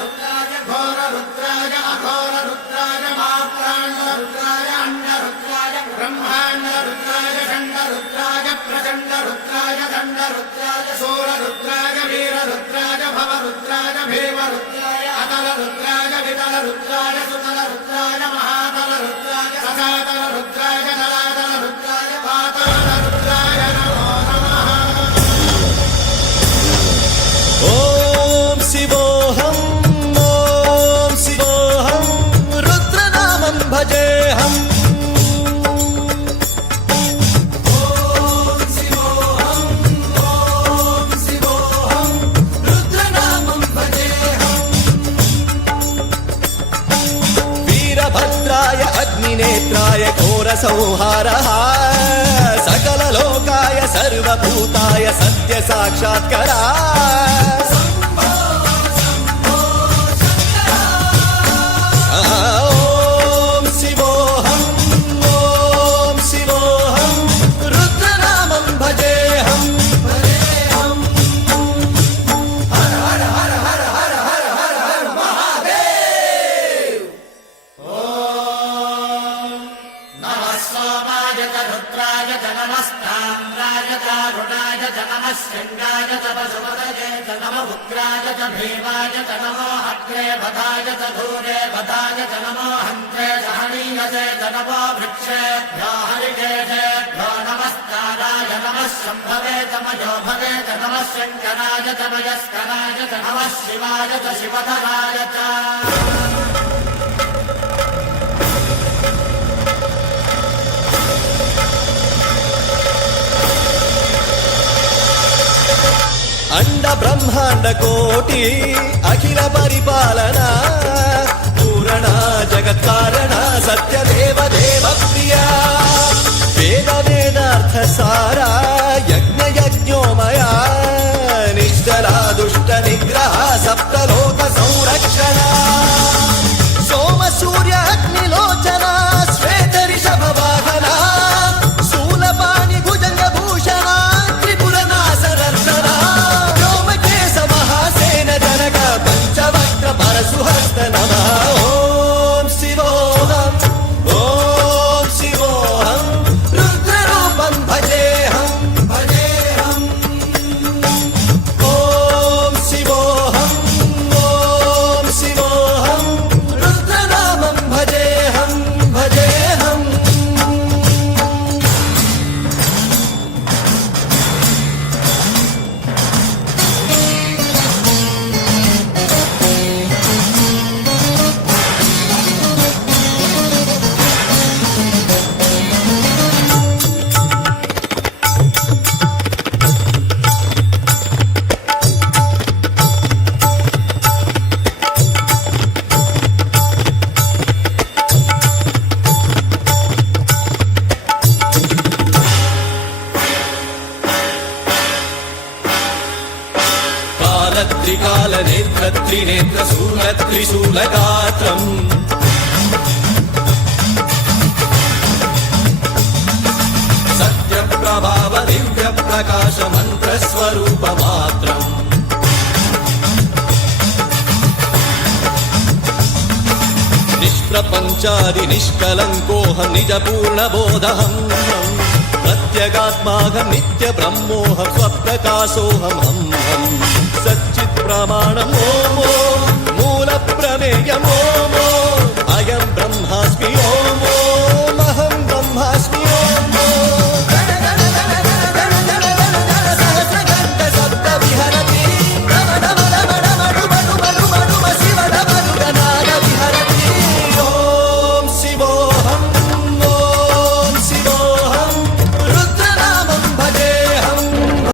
रुद्राय घोर रुद्राय अघोर रुद्राय मात्राण्ड रुद्राय अंड रुद्राय ब्रह्मांड रुद्राय खंड रुद्राय प्रचंड रुद्राय दंड रुद्राय सूर रुद्राय वीर रुद्राय भव रुद्राय भीम रुद्राय अतल रुद्राय वितल रुद्राय सुतल रुद्राय महातल रुद्राय सदातल रुद्राय दलातल रुद्राय पाताल रुद्राय नमो नमः। ओम शिवोऽहं रुद्रनामं भजेऽहम्। वीरभद्राय अग्निनेत्राय घोरसंहारः सकललोकाय सर्वभूताय सत्यसाक्षात्करा। ओम शिवोऽहं रुद्रनामं भजेऽहम्। हर हर हर हर हर हर हर हर महादेव। नमः सोमाय च रुद्राय च नमस्ताम्राय च रुणाय च नमः शृङ्गाय च पशुपतये च नमः उग्राय च भीमाय च नमो हग्रे वधाय च धूरे वधाय च नमो हन्त्रे च हनीयसे च नमो वृक्षेभ्यो हरिकेशेभ्यो नमस्काराय नमः शम्भवे च मयोभवे च नमः शङ्कराय च मयस्कराय च नमः शिवाय च शिवधराय च। अंड ब्रह्मांड कोटि अखिल परिपालना पूरणा जगत्कारणा सत्यदेव देव प्रिया वेद वेदार्थ सारा यज्ञ यज्ञोमया निष्ठला दुष्ट निग्रह सप्तलोक संरक्षणा सोम सूर्य अग्निलोचना श्वेत ऋषभ वाहना शूलपाणि भुजंग भूषणा त्रिपुर नासरर्षणा पंचवक्त्र परशुहस्त नमः। ओम शिवोऽहं रुद्ररूपं भजेऽहम्। ओम शिवोऽहं रुद्रनामं भजेऽहम्। त्रिकालनेत्र त्रिनेत्र शूलत्रिशूलगात्रम् सत्यप्रभाव दिव्य प्रकाश मन्त्रस्वरूपमात्रम् निष्प्रपञ्चादि निष्कलङ्कोऽहं निजपूर्णबोधहम् प्रत्यगात्माहं नित्य ब्रह्मोऽहं स्वप्रकाशोऽहम् सच्चित् प्रमाणम्।